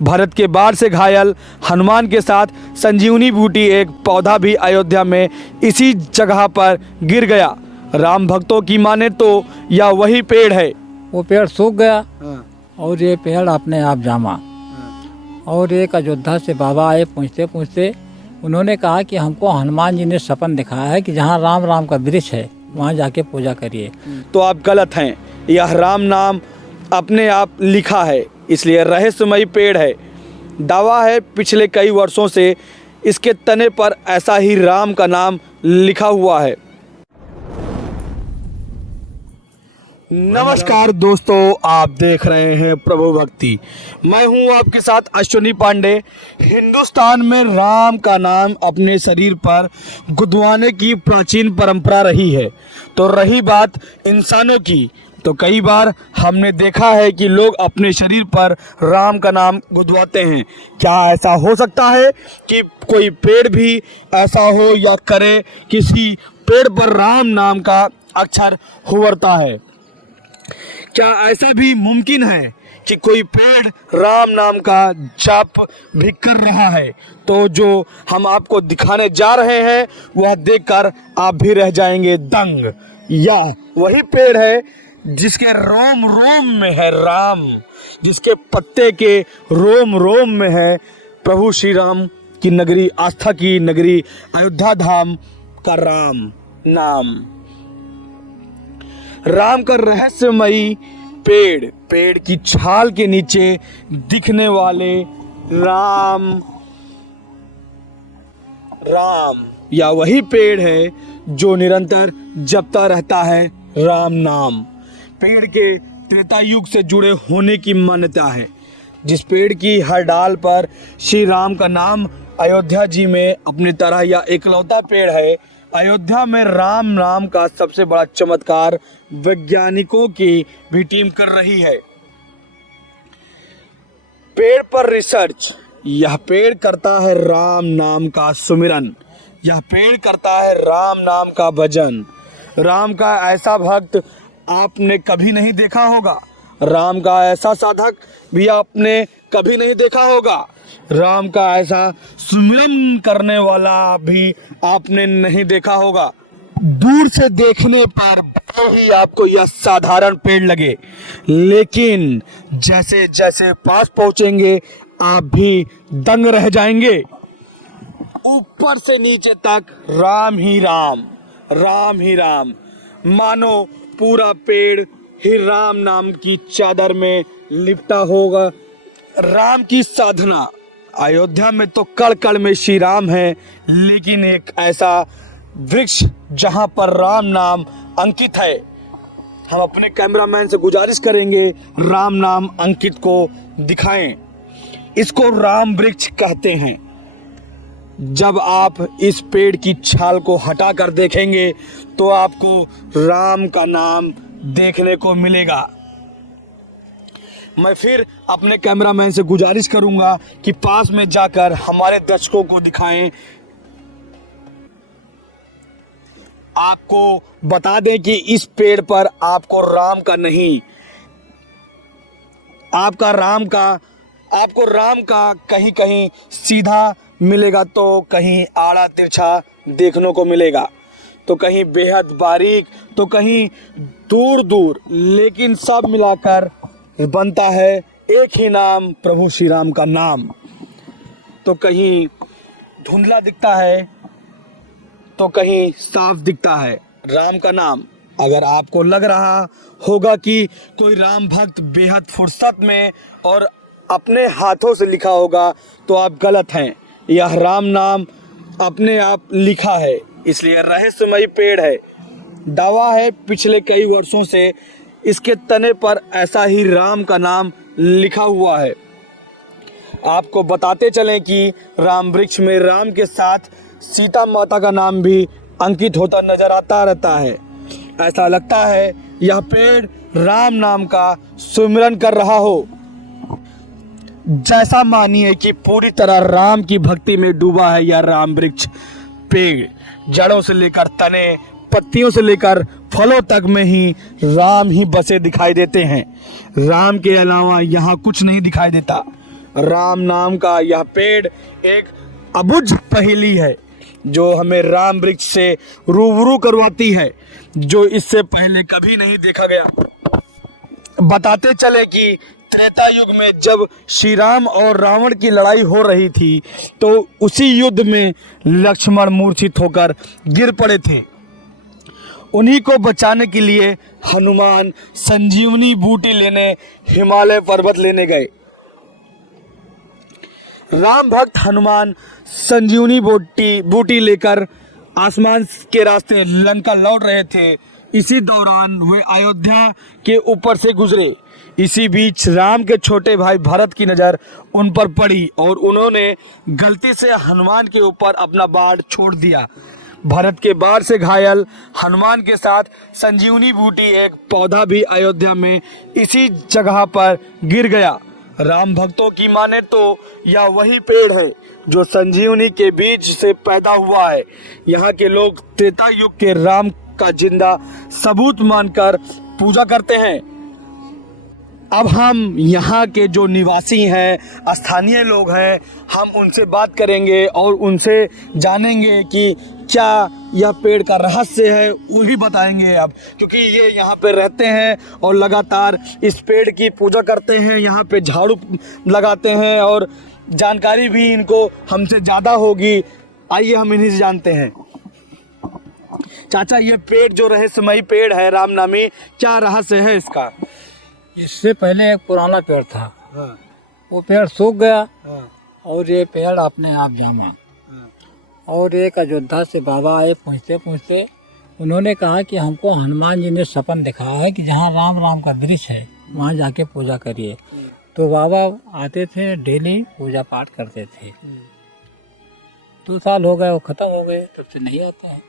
भरत के बाण से घायल हनुमान के साथ संजीवनी बूटी एक पौधा भी अयोध्या में इसी जगह पर गिर गया। राम भक्तों की माने तो यह वही पेड़ है। वो पेड़ सूख गया और ये पेड़ अपने आप जामा। और एक अयोध्या से बाबा आए, पूछते पूछते उन्होंने कहा कि हमको हनुमान जी ने सपन दिखाया है कि जहाँ राम राम का वृक्ष है वहाँ जाके पूजा करिए। तो आप गलत हैं। यह राम नाम अपने आप लिखा है, इसलिए रहस्यमयी पेड़ है। दावा है पिछले कई वर्षों से इसके तने पर ऐसा ही राम का नाम लिखा हुआ है। नमस्कार दोस्तों, आप देख रहे हैं प्रभु भक्ति। मैं हूं आपके साथ अश्विनी पांडे। हिंदुस्तान में राम का नाम अपने शरीर पर गुदवाने की प्राचीन परंपरा रही है। तो रही बात इंसानों की, तो कई बार हमने देखा है कि लोग अपने शरीर पर राम का नाम गुदवाते हैं। क्या ऐसा हो सकता है कि कोई पेड़ भी ऐसा हो या करे किसी पेड़ पर राम नाम का अक्षर उभरता है? क्या ऐसा भी मुमकिन है कि कोई पेड़ राम नाम का जाप भी कर रहा है? तो जो हम आपको दिखाने जा रहे हैं वह देखकर आप भी रह जाएंगे दंग। यह वही पेड़ है जिसके रोम रोम में है राम, जिसके पत्ते के रोम रोम में है प्रभु श्री राम की नगरी, आस्था की नगरी अयोध्या धाम का राम नाम। राम का रहस्यमयी पेड़ की छाल के नीचे दिखने वाले राम या वही पेड़ है जो निरंतर जपता रहता है राम नाम। पेड़ के त्रेता युग से जुड़े होने की मान्यता है। जिस पेड़ की हर डाल पर श्री राम का नाम अयोध्या जी में अपनी तरह यह एकलौता पेड़ है। अयोध्या में राम नाम का सबसे बड़ा चमत्कार वैज्ञानिकों की भी टीम कर रही है। पेड़ पर रिसर्च। यह पेड़ करता है राम नाम का सुमिरन, यह पेड़ करता है राम नाम का भजन। राम का ऐसा भक्त आपने कभी नहीं देखा होगा, राम का ऐसा साधक भी आपने कभी नहीं देखा होगा, राम का ऐसा सुमिरन करने वाला भी आपने नहीं देखा होगा। दूर से देखने पर भले ही आपको यह साधारण पेड़ लगे, लेकिन जैसे जैसे पास पहुंचेंगे आप भी दंग रह जाएंगे। ऊपर से नीचे तक राम ही राम, राम ही राम। मानो पूरा पेड़ ही राम नाम की चादर में लिपटा होगा। राम की साधना। अयोध्या में तो कण कण में श्री राम है, लेकिन एक ऐसा वृक्ष जहां पर राम नाम अंकित है। हम अपने कैमरामैन से गुजारिश करेंगे राम नाम अंकित को दिखाएं। इसको राम वृक्ष कहते हैं। जब आप इस पेड़ की छाल को हटा कर देखेंगे तो आपको राम का नाम देखने को मिलेगा। मैं फिर अपने कैमरामैन से गुजारिश करूंगा कि पास में जाकर हमारे दर्शकों को दिखाएं। आपको बता दें कि इस पेड़ पर आपको राम का नहीं, आपको राम का कहीं कहीं सीधा मिलेगा, तो कहीं आड़ा तिरछा देखने को मिलेगा, तो कहीं बेहद बारीक, तो कहीं दूर दूर, लेकिन सब मिलाकर बनता है एक ही नाम, प्रभु श्री राम का नाम। तो कहीं धुंधला दिखता है तो कहीं साफ दिखता है राम का नाम। अगर आपको लग रहा होगा कि कोई राम भक्त बेहद फुर्सत में और अपने हाथों से लिखा होगा, तो आप गलत हैं। यह राम नाम अपने आप लिखा है, इसलिए रहस्यमयी पेड़ है। दावा है पिछले कई वर्षों से इसके तने पर ऐसा ही राम का नाम लिखा हुआ है। आपको बताते चलें कि राम वृक्ष में राम के साथ सीता माता का नाम भी अंकित होता नजर आता रहता है। ऐसा लगता है यह पेड़ राम नाम का सुमिरन कर रहा हो। जैसा मानिए कि पूरी तरह राम की भक्ति में डूबा है यह राम वृक्ष पेड़। जड़ों से लेकर तने, पत्तियों से लेकर फलों तक में ही राम ही बसे दिखाई देते हैं। राम के अलावा यहाँ कुछ नहीं दिखाई देता। राम नाम का यह पेड़ एक अबुझ पहेली है जो हमें राम वृक्ष से रूबरू करवाती है, जो इससे पहले कभी नहीं देखा गया। बताते चले कि त्रेता युग में जब श्री राम और रावण की लड़ाई हो रही थी तो उसी युद्ध में लक्ष्मण मूर्छित होकर गिर पड़े थे। उन्हीं को बचाने के लिए हनुमान संजीवनी बूटी लेने हिमालय पर्वत लेने गए। राम भक्त हनुमान संजीवनी बूटी लेकर आसमान के रास्ते लंका लौट रहे थे। इसी दौरान वे अयोध्या के ऊपर से गुजरे। इसी बीच राम के छोटे भाई भरत की नज़र उन पर पड़ी और उन्होंने गलती से हनुमान के ऊपर अपना बाण छोड़ दिया। भरत के बाण से घायल हनुमान के साथ संजीवनी बूटी एक पौधा भी अयोध्या में इसी जगह पर गिर गया। राम भक्तों की माने तो यह वही पेड़ है जो संजीवनी के बीज से पैदा हुआ है। यहाँ के लोग त्रेता युग के राम का जिंदा सबूत मानकर पूजा करते हैं। अब हम यहाँ के जो निवासी हैं, स्थानीय लोग हैं, हम उनसे बात करेंगे और उनसे जानेंगे कि क्या यह पेड़ का रहस्य है, वही बताएंगे अब, क्योंकि ये यहाँ पे रहते हैं और लगातार इस पेड़ की पूजा करते हैं, यहाँ पे झाड़ू लगाते हैं और जानकारी भी इनको हमसे ज़्यादा होगी। आइए हम इन्हीं से जानते हैं। चाचा, ये पेड़ जो रहस्यमयी पेड़ है राम नामी, क्या रहस्य है इसका? इससे पहले एक पुराना पेड़ था। हाँ। वो पेड़ सूख गया। हाँ। और ये पेड़ अपने आप जामा। हाँ। और एक अयोध्या से बाबा आए, पूछते पूछते उन्होंने कहा कि हमको हनुमान जी ने सपन दिखाया है कि जहाँ राम राम का वृक्ष है वहाँ जाके पूजा करिए। तो बाबा आते थे, डेली पूजा पाठ करते थे। 2 साल हो गए, वो ख़त्म हो गए, तब से नहीं आते हैं।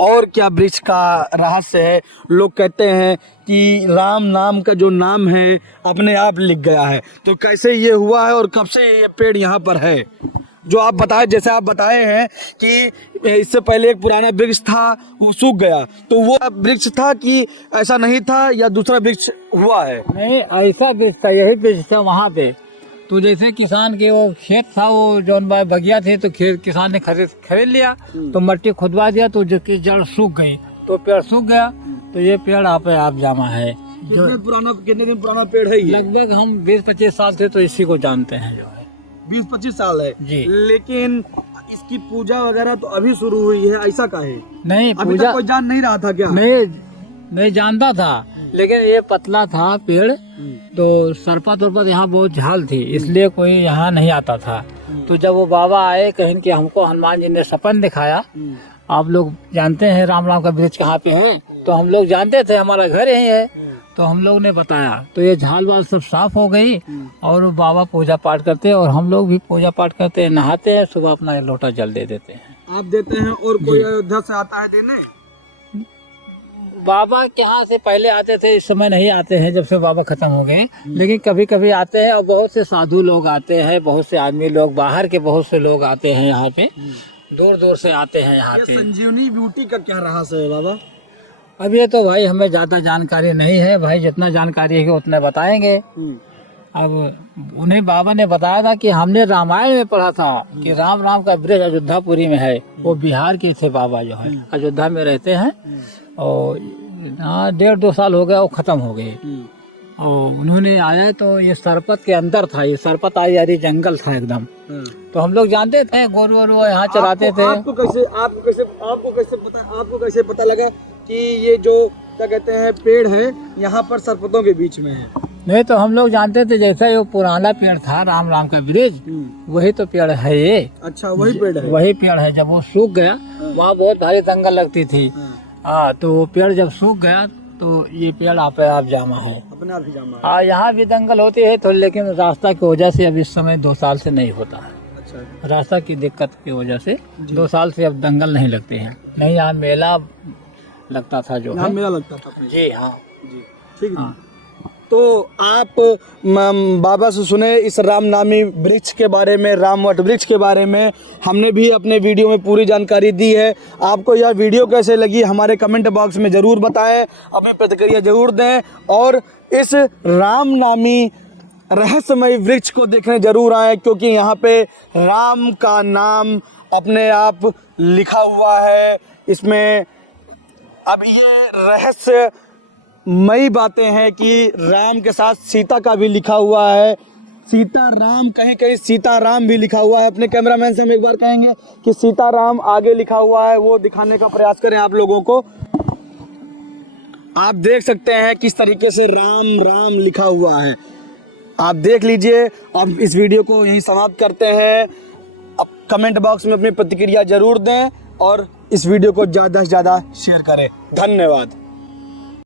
और क्या वृक्ष का रहस्य है? लोग कहते हैं कि राम नाम का जो नाम है अपने आप लिख गया है, तो कैसे ये हुआ है और कब से ये पेड़ यहाँ पर है? जो आप बताए, जैसे आप बताए हैं कि इससे पहले एक पुराना वृक्ष था, वो सूख गया, तो वो वृक्ष था कि ऐसा नहीं था या दूसरा वृक्ष हुआ है? नहीं, ऐसा वृक्ष था, यही वृक्ष था वहाँ पे। तो जैसे किसान के वो खेत था, वो जौन बाय बगिया थे, तो खेत किसान ने खरीद लिया, तो मिट्टी खुदवा दिया, तो जिसकी जड़ सूख गई, तो पेड़ सूख गया। तो ये पेड़ आप जामा है। कितने दिन पुराना पेड़ है ये? लगभग हम 20-25 साल से तो इसी को जानते हैं जो है। 20-25 साल है जी। लेकिन इसकी पूजा वगैरह तो अभी शुरू हुई है, ऐसा काहे? नहीं, अभी पूजा तक कोई जान नहीं रहा था क्या? नहीं जानता था, लेकिन ये पतला था पेड़, तो सरपत उर्पत यहाँ बहुत झाल थी, इसलिए कोई यहाँ नहीं आता था। तो जब वो बाबा आए, कहीं कि हमको हनुमान जी ने सपन दिखाया, आप लोग जानते हैं राम राम का वृक्ष कहाँ पे है, तो हम लोग जानते थे, हमारा घर यही है, तो हम लोग ने बताया, तो ये झाल वाल सब साफ हो गई और बाबा पूजा पाठ करते हैं और हम लोग भी पूजा पाठ करते हैं, नहाते हैं, सुबह अपना लोटा जल दे देते हैं। आप देते हैं? और कोई अयोध्या से आता है देने? बाबा के यहाँ से पहले आते थे, इस समय नहीं आते हैं जब से बाबा खत्म हो गए, लेकिन कभी कभी आते हैं। और बहुत से साधु लोग आते हैं, बहुत से आदमी लोग, बाहर के बहुत से लोग आते हैं यहाँ पे, दूर दूर से आते हैं यहाँ पे। संजीवनी बूटी का क्या रहस्य है बाबा? अब ये तो भाई हमें ज्यादा जानकारी नहीं है भाई, जितना जानकारी है उतना बताएंगे। अब उन्हें बाबा ने बताया था कि हमने रामायण में पढ़ा था कि राम राम का वृक्ष अयोध्यापुरी में है। वो बिहार के थे बाबा, जो है अयोध्या में रहते हैं, और 1.5-2 साल हो गया, वो खत्म हो गए। और उन्होंने आया तो ये सरपत के अंदर था, ये सरपत आरी जंगल था एकदम। तो हम लोग जानते थे, गोरू वोरू यहाँ चलाते थे। आपको कैसे पता लगा कि ये जो क्या कहते हैं पेड़ है यहाँ पर सरपतों के बीच में है? नहीं, तो हम लोग जानते थे, जैसा वो पुराना पेड़ था राम राम का वृक्ष, वही तो पेड़ है ये। अच्छा, वही पेड़ है? वही पेड़ है। जब वो सूख गया, वहाँ बहुत भारी दंगल लगती थी। हाँ, तो वो पेड़ जब सूख गया तो ये पेड़ आप जामा है, अपने आप ही जामा है। हाँ, यहाँ भी दंगल होती है तो, लेकिन रास्ता की वजह से अब इस समय 2 साल से नहीं होता है। अच्छा। रास्ता की दिक्कत की वजह से 2 साल से अब दंगल नहीं लगते हैं। नहीं, यहाँ मेला लगता था, जो है मेला लगता था। जी हाँ जी, ठीक है। हाँ। तो आप बाबा से सुने इस राम नामी वृक्ष के बारे में, रामवट वृक्ष के बारे में, हमने भी अपने वीडियो में पूरी जानकारी दी है। आपको यह वीडियो कैसे लगी हमारे कमेंट बॉक्स में ज़रूर बताएं, अपनी प्रतिक्रिया ज़रूर दें। और इस राम नामी रहस्यमय वृक्ष को देखने जरूर आए, क्योंकि यहाँ पे राम का नाम अपने आप लिखा हुआ है। इसमें अब ये रहस्यमयी बातें हैं कि राम के साथ सीता का भी लिखा हुआ है, सीता राम, कहीं कहीं सीता राम भी लिखा हुआ है। अपने कैमरामैन से हम एक बार कहेंगे कि सीता राम आगे लिखा हुआ है, वो दिखाने का प्रयास करें आप लोगों को। आप देख सकते हैं किस तरीके से राम राम लिखा हुआ है, आप देख लीजिए। अब इस वीडियो को यहीं समाप्त करते हैं। अब कमेंट बॉक्स में अपनी प्रतिक्रिया जरूर दें और इस वीडियो को ज़्यादा से ज़्यादा शेयर करें। धन्यवाद।